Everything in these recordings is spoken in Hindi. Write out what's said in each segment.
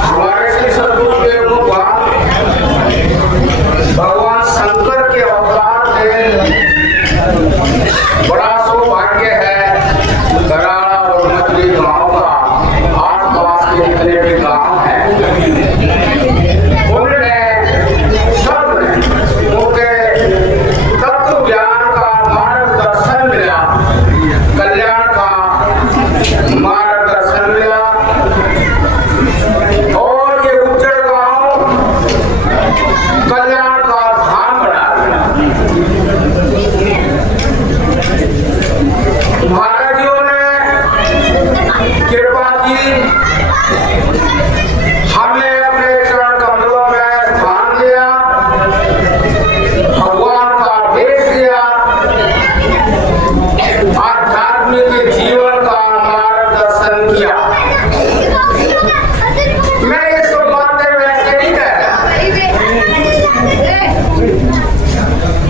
हमारे श्री सद्गुरु देव गोपाल भगवान शंकर के अवतार से बड़ा सौभाग्य है। कराड़ा और मछली गांव का आसपास के जितने भी गांव हैं उनने सबने उनके तत्व ज्ञान का मार्गदर्शन मिला, कल्याण का मार्गदर्शन मिला और ये उज्जड़ गांव कल्याण का धाम बना दिया। महाराजियों ने कृपा की, हमने अपने चरण कमलों में स्थान दिया, भगवान का भेष दिया, आध्यात्मिक जीवन का मार्गदर्शन किया। मैं ये सब बातें वैसे नहीं कह रहा।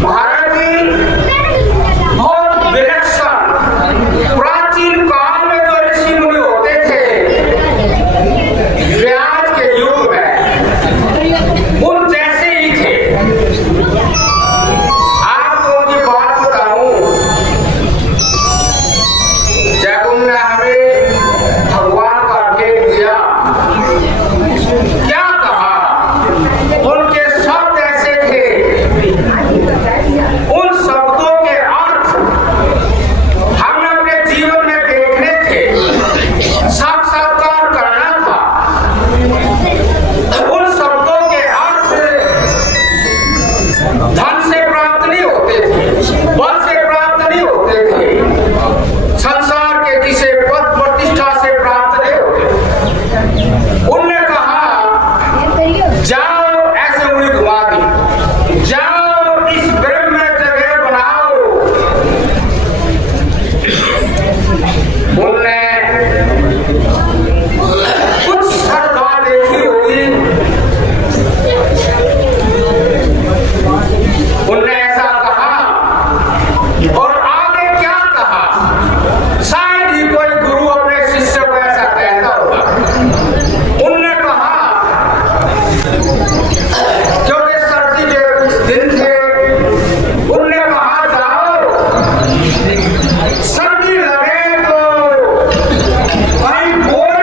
महाराज जी बहुत विलक्षण प्राचीन काल में जो ऋषि मुनि होते थे व्यास के युग में उन जैसे ही थे। आपको उनकी बात बताऊं, जब उन्होंने हमें भगवान का भेंट दिया, क्या कहा, उनके शब्द ऐसे थे, उन शब्दों के अर्थ हमने अपने जीवन में देखने थे, साक्षात्कार करना था। उन शब्दों के अर्थ धन से प्राप्त नहीं होते थे, बल से प्राप्त नहीं होते थे, संसार के किसी पद प्रतिष्ठा से प्राप्त नहीं होते। उनने कहा जाओ, ऐसे उन्हें घुमा दी, जाओ इस ब्रह्म में जगह बनाओ। उनने कुछ श्रद्धा देखी होगी, उनने ऐसा कहा और आगे क्या कहा, शायद ही कोई गुरु अपने शिष्य को ऐसा कहता होगा। उनने कहा, क्योंकि सर्दी के कुछ दिन थे, उनने कहा जाओ, सर्दी लगे तो कहीं बोल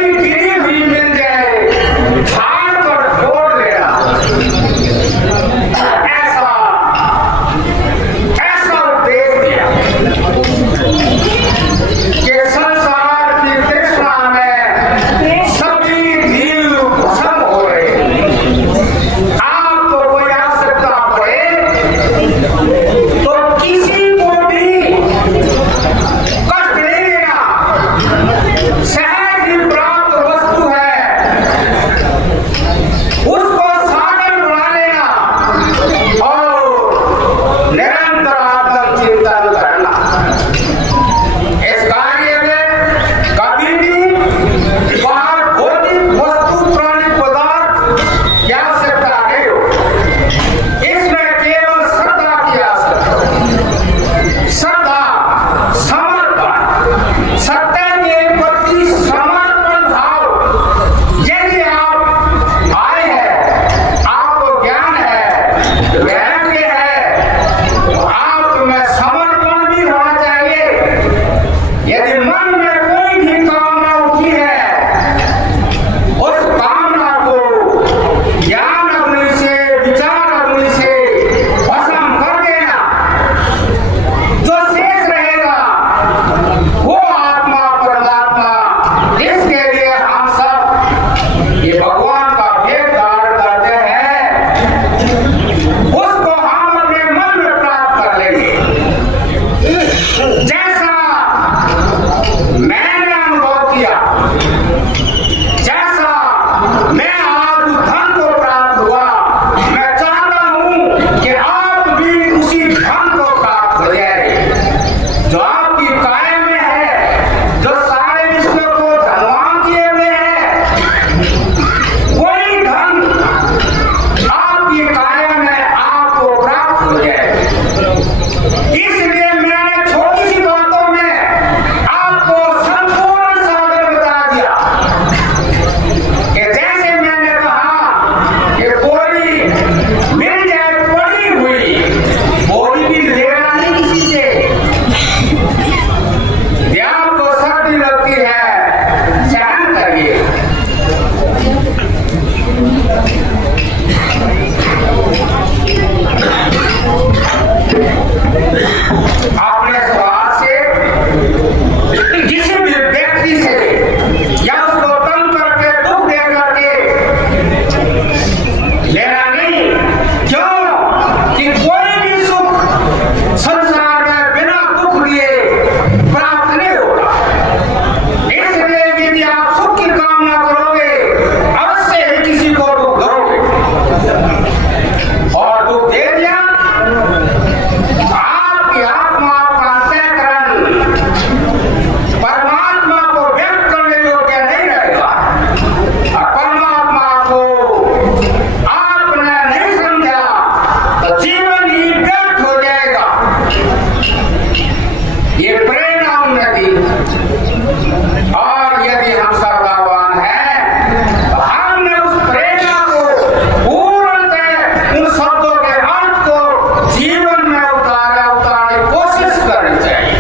काम ना करोगे अवश्य ही किसी को दुख दोगे, और दुख दे दिया आपकी आत्मा का अंतःकरण परमात्मा को व्यक्त करने योग्य नहीं रहेगा। परमात्मा को आपने नहीं समझा तो जीवन ही व्यर्थ हो जाएगा। ये प्रेरणा उन्हें दी, और यदि हम सौभाग्यवान हैं तो हमने उस प्रेरणा को पूर्णतः उन शब्दों के अर्थ को जीवन में उतारने की कोशिश करनी चाहिए।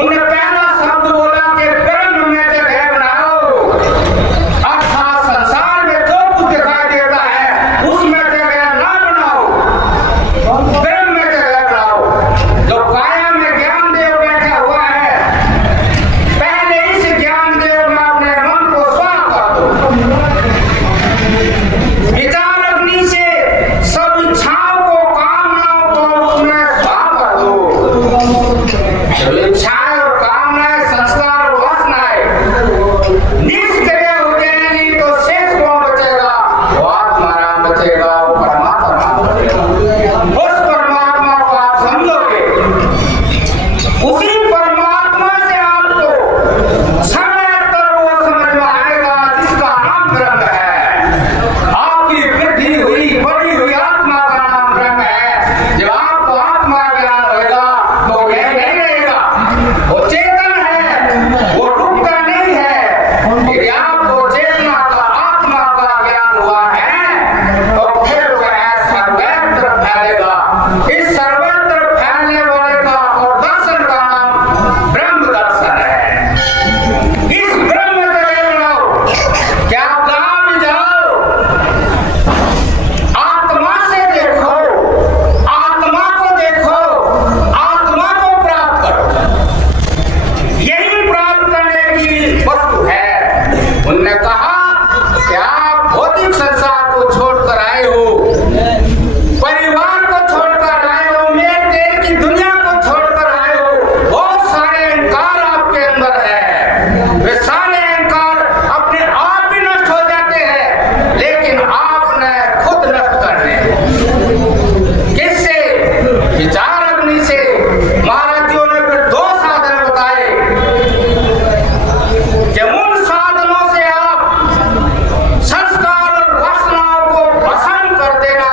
उन्हें पहला शब्द बोला कि ब्रह्म में जगह बनाओ, अर्थात संसार में जो कुछ दिखाई देता है उसमें जगह ना बनाओ, ब्रह्म में जगह बनाओ। जो काया में ज्ञान देव बैठा हुआ है, पहले इस ज्ञान देव में अपने मन को स्वाह कर दो। विचार अग्नि से सब इच्छाओं को, कामनाओं को उसमें स्वाह कर दो। जब इच्छाएं और कामनाएं, संस्कार और वासनाएं निष्क्रिय हो जाएंगी तो शेष कौन बचेगा? वो आत्मा राम बचेगा, वो परमात्मा राम बचेगा। उस परमात्मा को आप समझोगे, उसी परमात्मा से आपको सर्वत्र वो समझ में आएगा जिसका नाम ब्रह्म है। आपकी वृद्धि हुई, बड़ी हुई आत्मा का नाम ब्रह्म है। जब आपको आत्मा ज्ञान होगा तो यह नहीं रहेगा, वो चेतन है, वो रुकता नहीं है। यदि आपको चेतना का, आत्मा का ज्ञान हुआ है तो फिर वह सर्वत्र फैलेगा। इस सर्वत्र फैलने वाले का और दर्शन का नाम ब्रह्म दर्शन है। इस ब्रह्म जगह बनाओ। क्या कहाँ भी जाओ, आत्मा से देखो, आत्मा को देखो, आत्मा को प्राप्त करो। यही प्राप्त करने की वस्तु है। उनने कहा कि आप भौतिक संसार को छोड़कर आए हो, परिवार को छोड़कर आए हो, मेरे तेरे की दुनिया को छोड़कर आए हो। बहुत सारे अहंकार आपके अंदर है, वे सारे अहंकार अपने आप ही नष्ट हो जाते हैं, लेकिन आपने खुद नष्ट करने। किससे? विचार अग्नि से। महाराज जी ने फिर दो साधन बताए कि उन साधनों से आप संस्कार और वासनाओं को भस्म कर देना।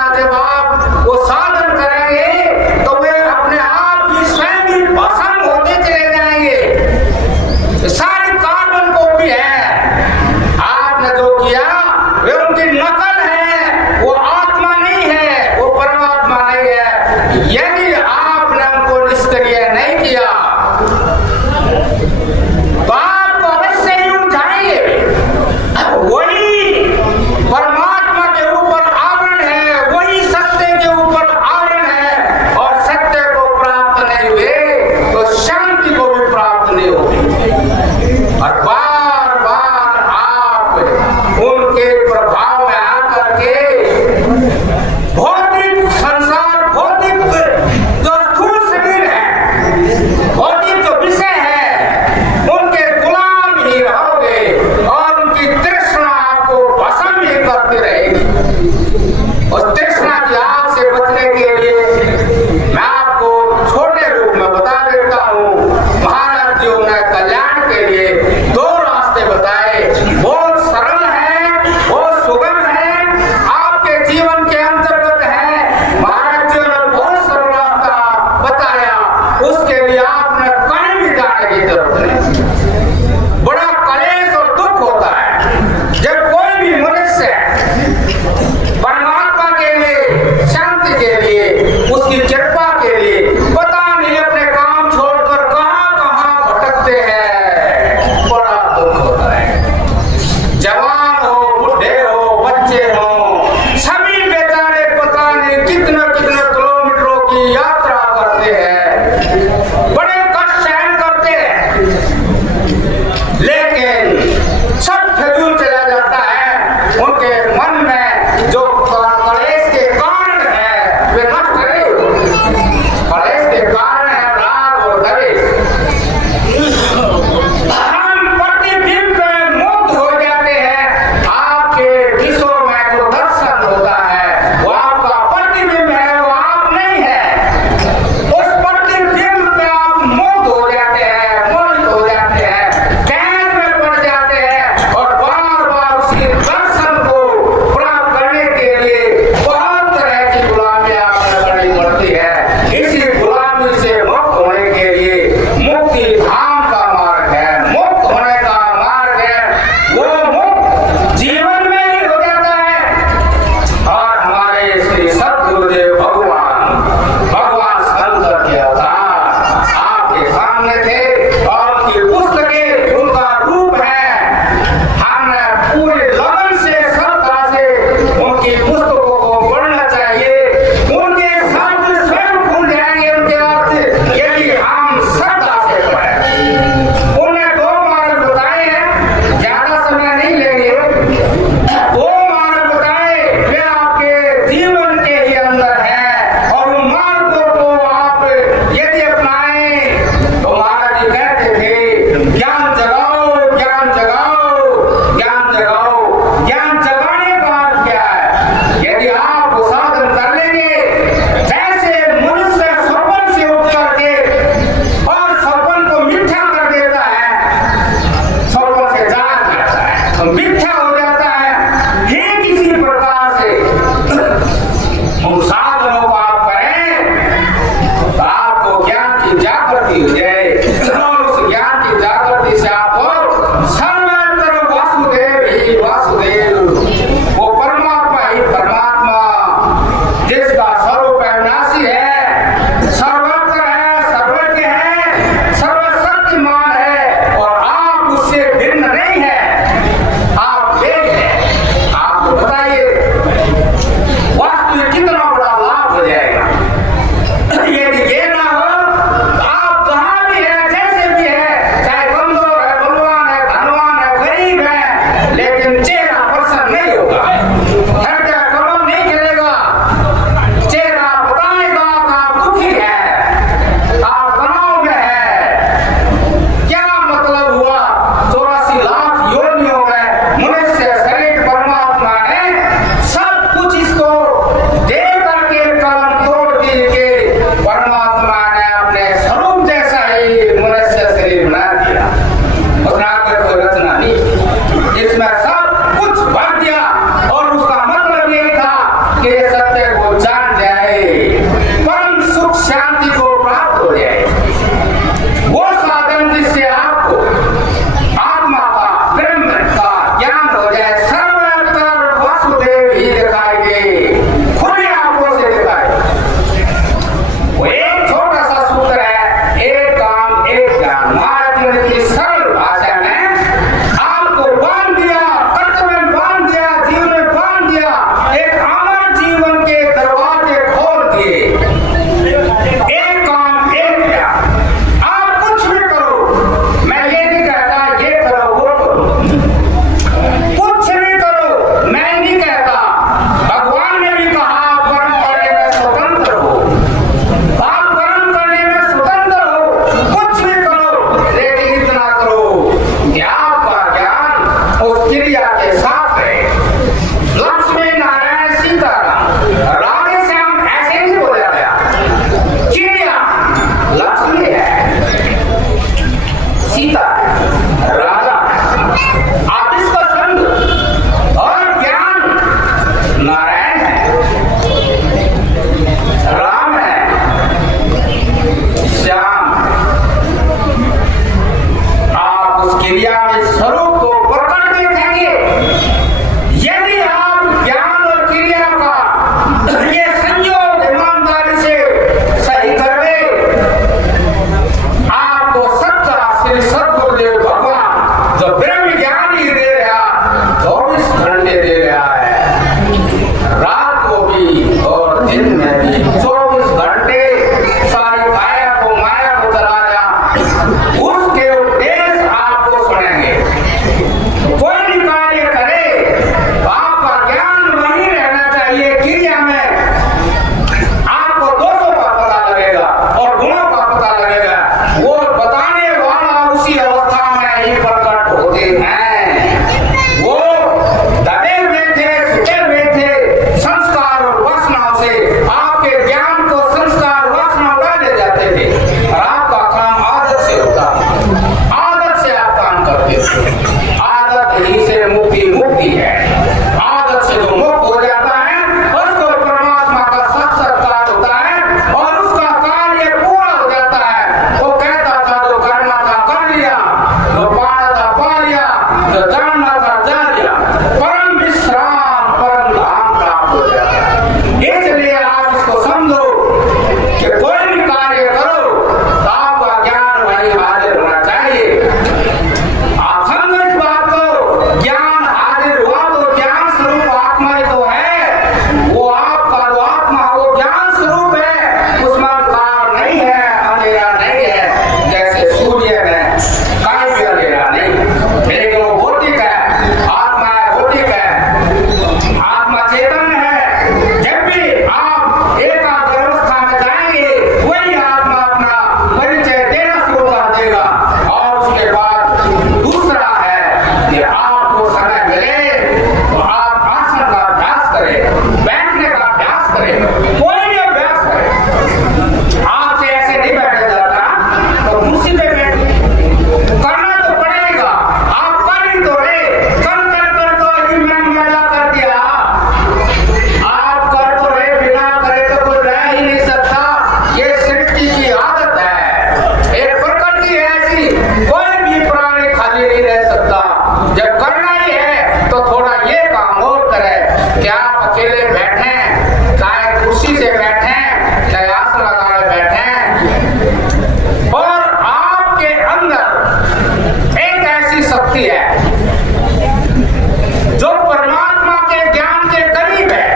जो परमात्मा के ज्ञान के करीब है,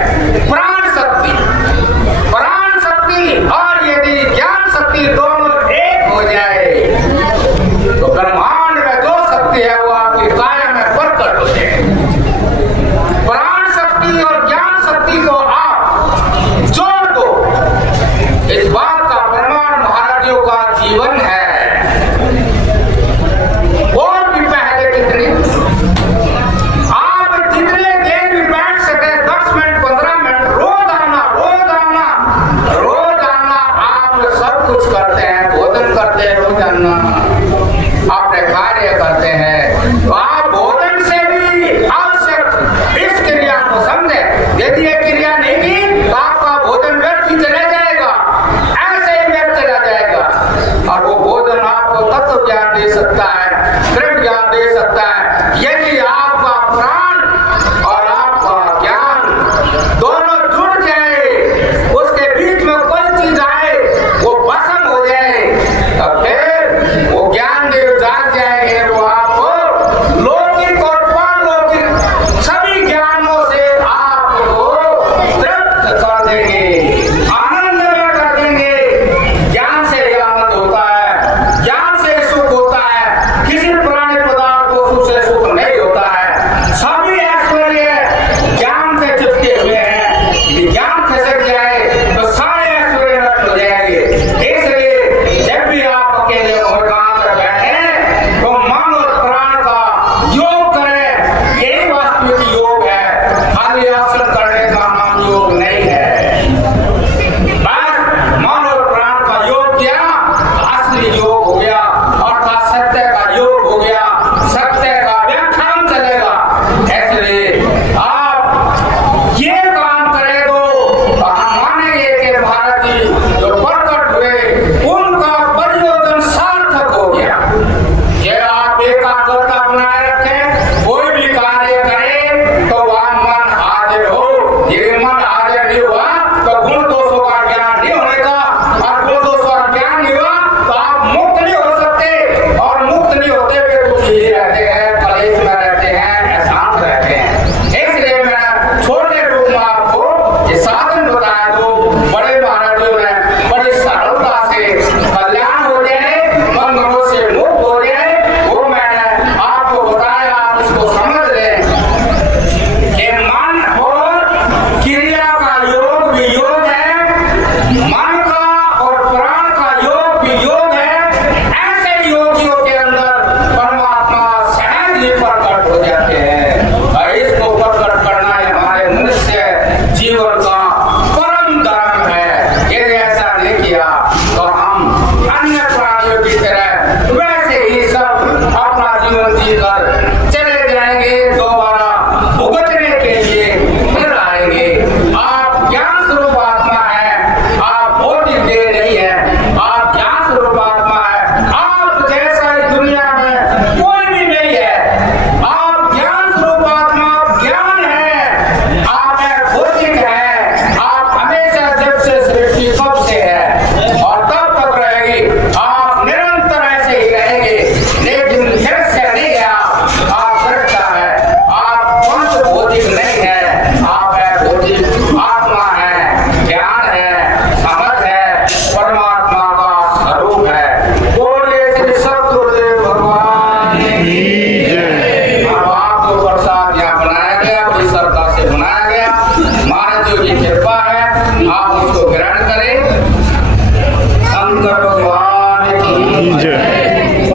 प्राण शक्ति और यदि ज्ञान शक्ति दोनों एक हो जाए तो ब्रह्मांड में जो शक्ति है वो आपकी काया में प्रकट हो जाए। प्राण शक्ति और ज्ञान शक्ति को आप जोड़ दो, इस बात का प्रमाण महाराजों का जीवन है। और भी पहले कितने आप जितने देर भी बैठ सके, 10 मिनट 15 मिनट रोज आना आप सब कुछ करते हैं, भोजन करते हैं, रोजाना अपने कार्य करते हैं, तो आप भोजन से भी आवश्यक इस क्रिया को समझे। यदि ये क्रिया नहीं की तो आपका भोजन व्यर्थ ही चला जाएगा, ऐसे ही व्यर्थ चला जाएगा। और वो भोजन आपको तत्व ज्ञान दे सकता है, दृढ़ ज्ञान दे सकता है। यदि आपका प्राण और आपका ज्ञान दोनों जुड़ जाए, उसके बीच में कोई चीज आए वो भस्म हो जाए, तब फिर वो ज्ञान देव जाग जाएंगे, वो आपको लौकिक और पारलौकिक सभी ज्ञानों से आपको तृप्त कर देंगे, आनंद में कर देंगे। ज्ञान से आनंद होता है, ज्ञान से सुख होता है, किसी पुराने पदार्थ को सुख से सुख नहीं होता है। सभी ऐश्वर्य ज्ञान से चिपके हुए हैं, ज्ञान खसक जाए तो सारे ऐश्वर्य नष्ट हो जाएंगे। इसलिए जब भी आप अकेले एकांत में बैठे तो मन और प्राण का योग करें, यही वास्तविक योग है, खाली आसन करने का नाम योग नहीं है। बस मन और प्राण का योग किया, असली योग हो गया, अर्थात सत्य का योग हो गया, सत्य का व्याख्यान चलेगा। इसलिए आप ये काम करें तो हम मानेंगे कि महाराज जी जो प्रकट हुए उनका प्रयोजन सार्थक हो गया। ये आप एकाग्रता बनाए रखें, कोई भी कार्य करें तो वहां मन हाजिर हो। यदि मन हाजिर नहीं हुआ तो गुण दोषों का ज्ञान नहीं होने का, और गुण दोषों का ज्ञान नहीं हुआ तो आप मुक्त नहीं हो सकते, और मुक्त नहीं होते हुए कुछ ही रहते हैं, कलेश में रहते हैं, अशांत रहते हैं। इसलिए मैं छोटे रूप में आपको ये साधन बताया, तो बड़े महाराजों ने बड़ी सरलता से कल्याण हो जाए, बंधनों से मुक्त हो जाए, वो मैंने आपको बताया। आप इसको समझ लें कि मन और क्रिया का योग भी योग है, मन का और प्राण का योग भी योग है। ऐसे योगियों के अंदर परमात्मा सहज ही प्रकट हो जाते हैं।